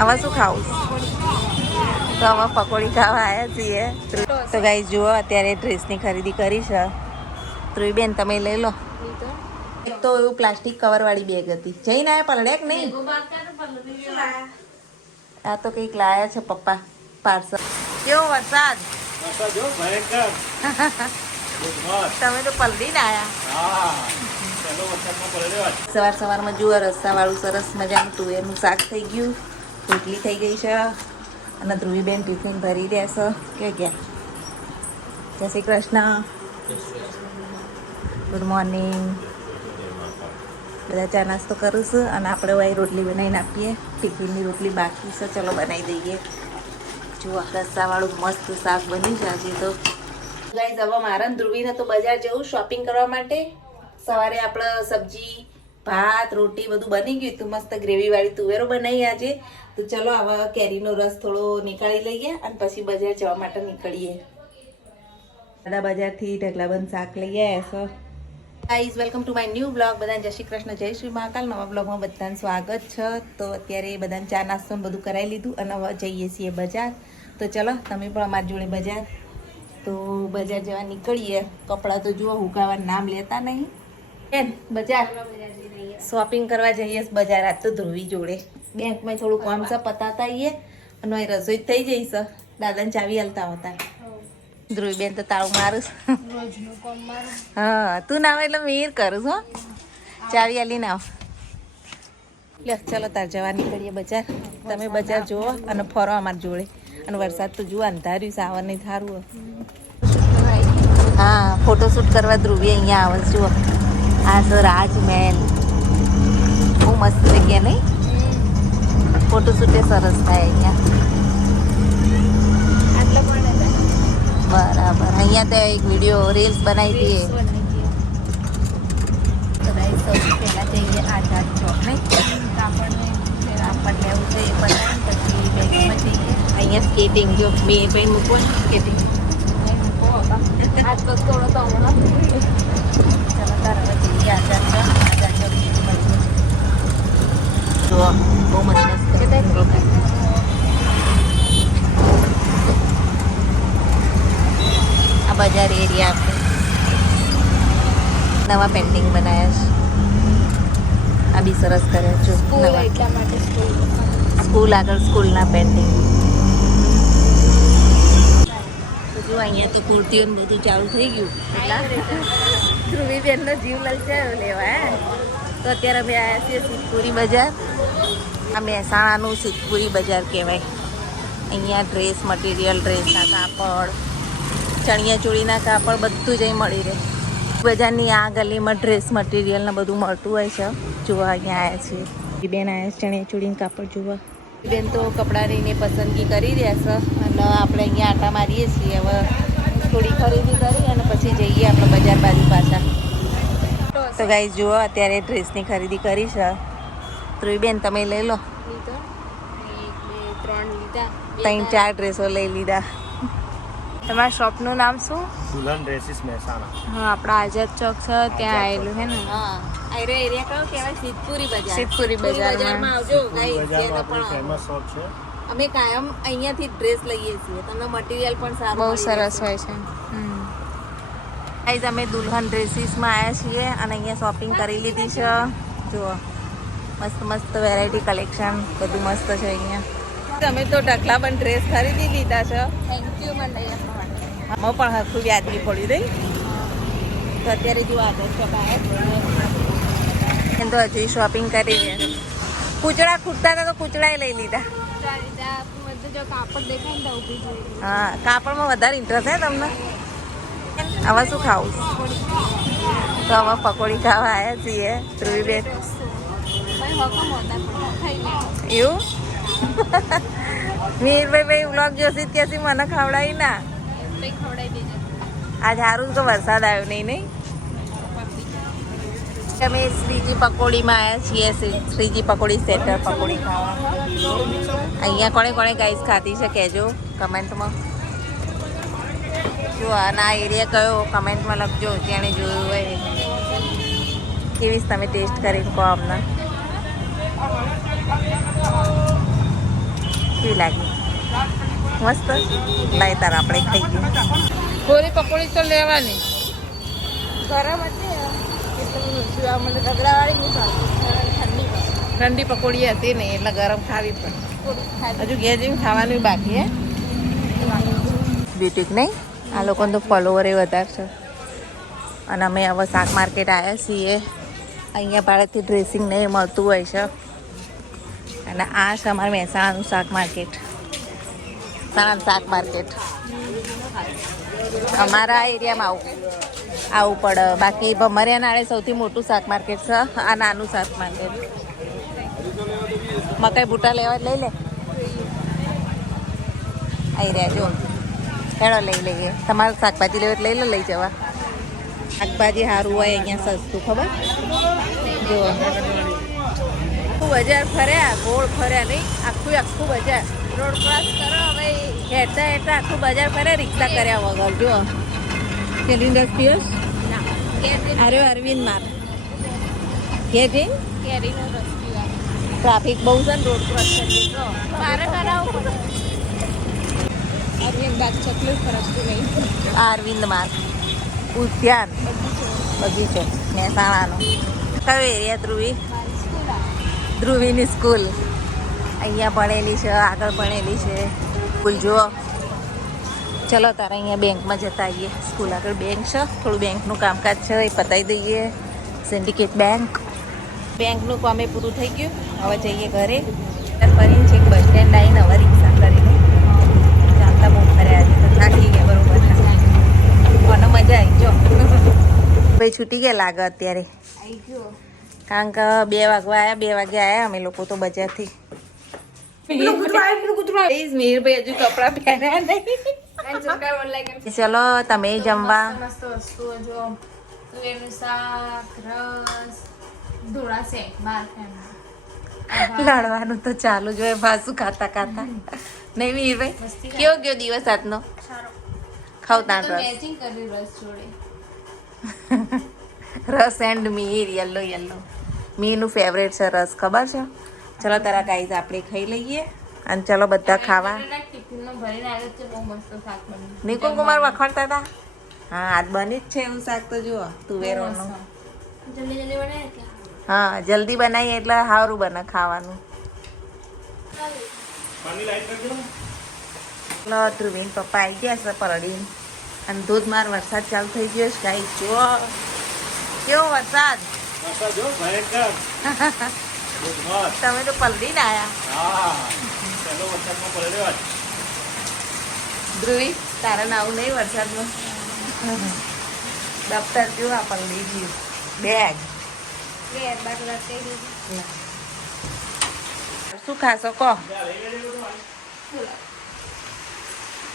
આમાં શું ખાવું? તો આમાં પકોડી ખાવા આવ્યા છીએ. તો ગાઈસ જુઓ, અત્યારે ડ્રેસની ખરીદી કરી છે. ધ્રુવીબેન તમે લઈ લો. એક તો એવું પ્લાસ્ટિક કવર વાળી બેગ હતી. જઈને આયા પલડે કે નહીં? આ તો કંઈક લાયા છે પપ્પા પાર્સલ. કેવો વરસાદ? તમે તો પલડીને આયા. સવાર સવારમાં જુઓ, રસ્સાવાળું સરસ મજાનું તુવેરનું શાક થઈ ગયું, રોટલી થઈ ગઈ છે અને ધ્રુવીબેન ટિફિન ભરી દેશે. કે ગયા? જય શ્રી કૃષ્ણ. Good morning. બધા ચા નાસ્તો કરું છું અને આપણે વાય રોટલી બનાવીને આપીએ. ટિફિનની રોટલી બાકી છે, ચલો બનાવી દઈએ. જુઓ, રસ્સાવાળું મસ્ત શાક બન્યું છે આજે તો. ગાઈસ હવે મારા ધ્રુવીને તો બજાર જવું શોપિંગ કરવા માટે. સવારે આપણે સબ્જી, ભાત, રોટી બધું બની ગયું હતું. મસ્ત ગ્રેવીવાળી તુવેરો બનાવી આજે. તો ચલો હવે કેરીનો રસ થોડો નીકાળી લઈએ અને પછી બજાર જવા માટે નીકળીએ. દાદા બજારથી ઢગલાબંધ શાક લઈ આવ્યા છો. Guys welcome to my new blog. બધાને જય શ્રી કૃષ્ણ, જય શ્રી મહાકાલ. નવા બ્લોગમાં બધાને સ્વાગત છે. તો અત્યારે બધાને ચા નાસ્તો બધું કરાવી લીધું અને હવે જઈએ છીએ બજાર. તો ચલો તમે પણ અમારી જોડે બજાર. તો બજાર જવા નીકળીએ. કપડાં તો જુઓ, હુકાવાનું નામ લેતા નહીં. બેન બજાર શોપિંગ કરવા જઈએ બજાર. આજ તો ધ્રુવી જોડે બેંકમાં થોડું કામ છે, પતાતા આવીએ અને રસોઈ થઈ જઈશ. દાદાને ચાવી હાલતા હોતા. ધ્રુવીબેન તો તાળું મારું. હા, તું ના આવે એટલે મીર કરું છું. ચાવી હાલીને આવ. લે ચાલો તાર જવા નીકળીએ બજાર. તમે બજાર જુઓ અને ફરો અમારી જોડે. અને વરસાદ તો જુઓ, અંધાર્યું છે, આવવા નહીં થારું. હા, ફોટોશૂટ કરવા ધ્રુવી અહીંયા આવે. જુઓ, આ તો રાજમહેલ. બહુ મસ્ત જગ્યા નહીં? ફોટોશૂટ એ સરસ થાય અહીંયા. બરાબર. અહીંયા તો એક વિડીયો રીલ્સ બનાવી દઈએ. સૌથી પહેલાં જઈએ આઝાદ ચોક નહીં? કાપડ લેવું છે એ બનાવીને પછી બેગમાં જઈએ. અહીંયા સ્કેટિંગ જો બે ભાઈ મૂકો ને સ્કેટિંગ. આજ બસ થોડો તો હમણાં ચાલો તારા જઈએ આઝાદ ચોક. આઝાદ ચોક જુઓ, બહુ મસ્ત બજાર એરિયા. આપણે નવા પેન્ટિંગ બનાવ્યા છે. આ બી સરસ કર્યા છે. સ્કૂલ આગળ સ્કૂલના પેન્ટિંગ. જો અહીંયા તો કુર્તીઓ ને બધું ચાલુ થઈ ગયું. એટલા ધ્રુવીબેનનો જીવ લલચાયો લેવા. તો અત્યારે અમે આવ્યા છીએ સિદ્ધપુરી બજાર. આ મહેસાણાનું સિદ્ધપુરી બજાર કહેવાય. અહીંયા ડ્રેસ મટીરિયલ, ડ્રેસના કાપડ, ચણિયા ચોળીના કાપડ બધું જ અહીં મળી રહે. બજારની આ ગલીમાં ડ્રેસ મટીરિયલ ને બધું મળતું હોય છે. જોવા અહીંયા આવ્યા છીએ. બેન આવ્યા છે ચણિયા ચોળીનું કાપડ જોવા. બેન તો કપડાની પસંદગી કરી રહ્યા છે અને આપણે અહીંયા આટા મારીએ છીએ. હવે થોડી ખરીદી કરી અને પછી જઈએ આપણે બજાર બાજુ પાછા. તો ગાઈસ જુઓ, અત્યારે ડ્રેસની ખરીદી કરી છે. ધ્રુવીબેન તમે લઈ લો. 3-4 ડ્રેસો લઈ લીધા. તમારા શોપનું નામ શું? દુલ્હન ડ્રેસીસ મહેસાણા. હા, આપણા આઝાદ ચોક છે ત્યાં આવેલું છે ને. હા, એરિયા કયો કહેવાય? સિદ્ધપુરી બજાર. સિદ્ધપુરી બજારમાં આવજો ગાઈસ. ફેમસ શોપ છે. અમે કાયમ અહીંયાથી ડ્રેસ લઈએ છીએ. તમને મટીરિયલ પણ સારું બહુ સરસ હોય છે. ગાઈસ અમે દુલ્હન ડ્રેસીસમાં આવ્યા છીએ અને અહીંયા શોપિંગ કરી લીધી છે. જુઓ, મસ્ત મસ્ત વેરાયટી કલેક્શન બધું મસ્ત છે અહીંયા. અમે તો ઢગલાબંધ ડ્રેસ ખરીદી લીધા છે. થેન્ક યુ મને. આમાં પણ હરખું યાદગી પડી રહી. તો અત્યારે જો આગળ શોપ આવ્યા તો હજુ શોપિંગ કરી રહ્યા. કૂચડા ખૂટતા હતા તો કૂચડાએ લઈ લીધા. કાપડ દેખાય ને ઉભી જોઈ. હા, કાપડમાં વધારે ઇન્ટરેસ્ટ છે તમને? હવે શું ખાવું? તો અમે પકોડી ખાવા આવ્યા છીએ ધ્રુવીબેન. એવું? મીરભાઈ વ્લોગ જોશી ત્યાંથી મને ખવડાવી ના. આજ સારું તો વરસાદ આવ્યો નહીં. અમે શ્રીજી પકોડીમાં આવ્યા છીએ. શ્રીજી પકોડી સેન્ટર પકોડી ખાવા. અહીંયા કોણે કોણે ગાઈસ ખાધી છે કહેજો કમેન્ટમાં. જો આના એરિયા કયો કમેન્ટમાં લખજો જેણે જોયું હોય. કેવી તમે ટેસ્ટ કરીને કહો અમને. લાગી? મસ્ત લાય તાર આપણે ખાઈએ. થોડી પકોડી તો લેવાની. ગરમ હતી એટલે મને રગડાવાળી નહીં ઠંડી ઠંડી પકોડી હતી ને એટલે ગરમ ખાવી પડે. હજુ ઘેર જઈને ખાવાનું બાકી હે. બ્યુટીક નહીં, આ લોકોને તો ફોલોવર એ વધારે છે. અને અમે હવે શાક માર્કેટ આવ્યા છીએ. અહીંયા ભાડેથી ડ્રેસિંગ ને એ મળતું હોય છે. અને આ છે અમારું મહેસાણાનું શાક માર્કેટ. શાક માર્કેટ અમારા એરિયામાં આવું પડે. બાકી ભમરિયા નાળે સૌથી મોટું શાક માર્કેટ છે. આ નાનું શાક માર્કેટ. મકાઈ બૂટા લેવા લઈ લે. આવી રહ્યા જો, હેડો લઈ લઈએ. તમારે શાકભાજી લેવા લઈ લો, લઈ જવા. શાકભાજી સારું હોય અહીંયા સસ્તું, ખબર જો. આખું બજાર ફર્યા, ગોળ ફર્યા નહીં, આખું બજાર રોડ ક્રોસ કરો. હવે હેઠતા હેઠતા આખું બજાર ફરે, રિક્ષા કર્યા વગર. જો કેલ્વિન દસ પિયર્સ અરે અરવિંદ માર કે જઈને કેરીનો રસ પીવા. ટ્રાફિક બહુ છે ને, રોડ ક્રોસ કરીએ તો મારે કરાવવું પડે. અરવિંદ બાગ ચકલી ફરકતું નહીં. આ અરવિંદ માર્ગ ઉદ્યાન બગીચો મહેસાણાનો. કયો એરિયા? ધ્રુવી. ધ્રુવીની સ્કૂલ અહીંયા ભણેલી છે, આગળ ભણેલી છે સ્કૂલ. જુઓ, ચલો તારે અહીંયા બેંકમાં જતા આવીએ. સ્કૂલ આગળ બેંક છે, થોડું બેંકનું કામકાજ છે એ પતાવી દઈએ. સિન્ડિકેટ બેંકનું કામ એ પૂરું થઈ ગયું. હવે જઈએ ઘરે. ફરીને છે બસ સ્ટેન્ડ આવીને હવે રિક્ષા કરીને ચાલતા બહુ ફર્યા. આજે તો થાકી ગયા બરોબર. મને મજા આવી. જો ભાઈ છૂટી ગયા લાગે અત્યારે, આવી ગયો. કારણ કે 2 વાગવા આવ્યા. 2 વાગે આવ્યા અમે લોકો તો બજારથી. મિહિરભાઈ હજુ કપડાં પહેર્યા નહીં. ચલો તમે જમવા. મસ્ત વસ્તુઓ જો. તુવેરનું શાક, રસ, ધોળા શેક, 12 લડવાનું તો ચાલુ જ હોય પાછું ખાતા ખાતા. નહીં મિહિરભાઈ, કેવો ગયો દિવસ આજનો? ખાવ તાણ રસ. મેચિંગ કર્યું રસ જોડે. રસ એન્ડ મિહિર યલો. મિહિરનું ફેવરેટ છે રસ, ખબર છે? ચલો તારા ગાઈઝ આપણે ખાઈ લઈએ. અને ચલો બધા ખાવા. ટિફિનમાં ભરીને આવ્યો છે. બહુ મસ્ત શાક બન્યું. નિકુલ કુમાર વખાણતા હતા. હા, આજ બની જ છે એવું શાક તો જુઓ, તુવેરોનું. જલ્દી બનાવે એટલે. હા, જલ્દી બનાવીએ એટલે સારું બને ખાવાનું. ધ્રુવીન પપ્પા આવી ગયા છે પરડીને. અને ધોધમાર વરસાદ ચાલુ થઈ ગયો છે ગાઈસ. જુઓ કેવો વરસાદ. તમે તો પલડીને આવ્યા. ધ્રુવી, તારા નાવું નહીં વરસાદમાં? દફતર જો આ પલડી ગયું. બેગ શું ખાશો કહો?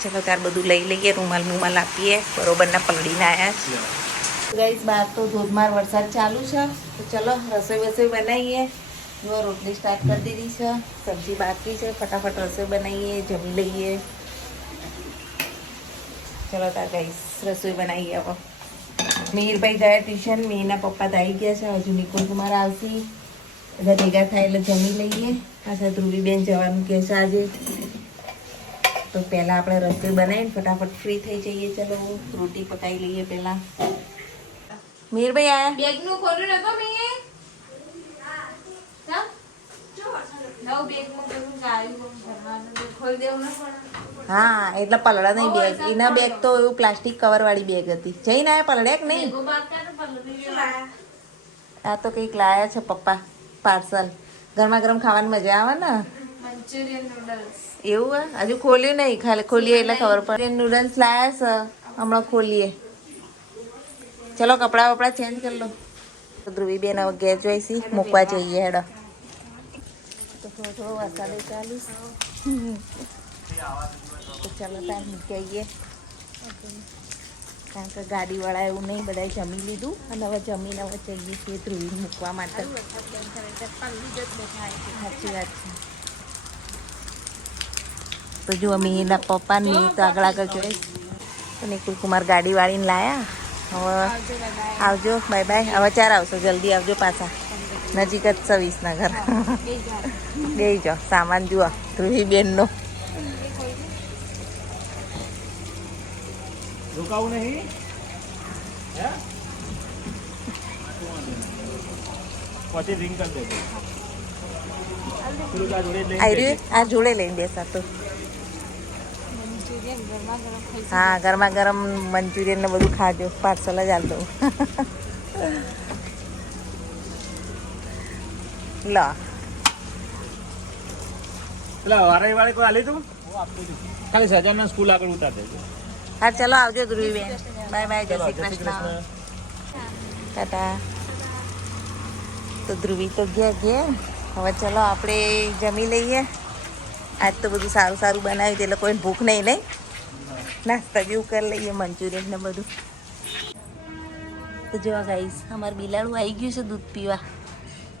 ચલો તાર બધું લઈ લઈએ. રૂમાલ આપીએ. બરોબરના પલડીને આવ્યા છે. ગાઈસ બહાર તો ધોધમાર વરસાદ ચાલુ છે. તો ચલો રસોઈ બનાવીએ. જો રોટલી સ્ટાર્ટ કરી દીધી છે. સબ્જી બાકી છે. ફટાફટ રસોઈ બનાવીએ, જમી લઈએ. ચલો તાર ગાઈસ રસોઈ બનાવીએ. હવે મિહિરભાઈ ગયા ટ્યુશન. મિહિરના પપ્પા તો આવી ગયા છે. હજુ નિકુલ કુમાર આવશે. બધા ભેગા થાય એટલે જમી લઈએ. પાછા ધ્રુવીબેન જવાનું કહે છે આજે. તો પહેલાં આપણે રસોઈ બનાવીને ફટાફટ ફ્રી થઈ જઈએ. ચલો રોટી પકાવી લઈએ પહેલાં. મિહિરભાઈ આયા? બેગનું ખોલ્યું નતો મેં. નવું બેગમાં બધું આવ્યું. ભરવાનું ખોલી દેવું ન પડે. હા, એટલે પલળા નહીં બેગ. એના બેગ તો એવું પ્લાસ્ટિક કવર વાળી બેગ હતી. જઈને આયા પલળ્યા કે નહીં? ભેગું બાગતા પલળી ગયું. આ તો કંઈક લાયા છે પપ્પા પાર્સલ. ગરમા ગરમ ખાવાની મજા આવે ને. Manchurian noodles. એવું હે? હજુ ખોલ્યું નહીં. ખાલી ખોલીએ એટલે ખબર પડે. નૂડલ્સ લાયા છે, હમણાં ખોલીએ. ચલો કપડાં વપડા ચેન્જ કરી લો. ધ્રુવીબેન હવે ઘેર જોઈશી, મૂકવા જઈએ. હેડો. તો થોડો વરસાદ ચાલુ છે. તો ચાલો ત્યાં મૂકી આવીએ. કારણ કે ગાડીવાળા એવું નહીં, બધાએ જમી લીધું. અને હવે જમીને હવે જઈએ છીએ ધ્રુવી મૂકવા માટે. સાચી વાત છે. તો જો મિહિરના પપ્પા ને તો આગળ જોઈશ. તો નિકુલ કુમાર ગાડીવાળીને લાયા. હવે આવજો, બાય બાય. હવે ચાર આવશો, જલ્દી આવજો પાછા. નજીક જ છે વિસનગર. બેસી જાઓ, સામાન જુઓ ધ્રુવીબેનનો. રોકાવું નહીં હે પછી રિંગ કરી દેજો પેલું આ જોડે લઈને આ રહ્યું, આ જોડે લઈને બેસા તો મંચુરિયન ગરમા ગરમ ખાઈ હા ગરમા ગરમ મંચુરિયન ને બધું ખાજો પાર્સલ જ હાલતો લો પેલા વારે કોઈ આલી તું ખાલી સજાના સ્કૂલ આગળ ઉતાર દેજો હા ચલો આવજો ધ્રુવીબેન બાય બાય જય શ્રી કૃષ્ણ ટાટા તો ધ્રુવી તો ગયા હવે ચલો આપણે જમી લઈએ આજ તો બધું સારું સારું બનાવ્યું છે એટલે કોઈને ભૂખ નહીં નાસ્તા જેવું કરી લઈએ મંચુરિયન ને બધું તો જો ગાઈસ અમારું બિલાડું આવી ગયું છે દૂધ પીવા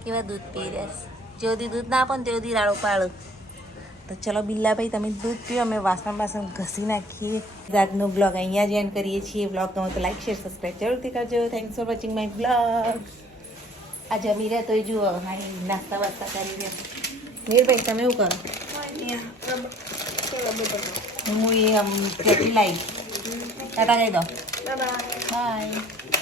કેવા દૂધ પી રહ્યા છે જેવથી દૂધ ના આપો ને તેવથી રાડો પાડો તો ચલો બિલ્લાભાઈ તમે દૂધ પીઓ અમે વાસણ ઘસી નાખીએ આજનો બ્લોગ અહીંયા જ એન્ડ કરીએ છીએ બ્લોગ ગમે તો લાઈક શેર સબસ્ક્રાઈબ જરૂરથી કરજો thanks for watching my blog આ જમી રહ્યા તોય જુઓ હાઈ નાસ્તા વાસ્તા કરી રહ્યા નીરભાઈ તમે એવું કરો હું એ કેટલી લાવી ટાટા કહી દો બાય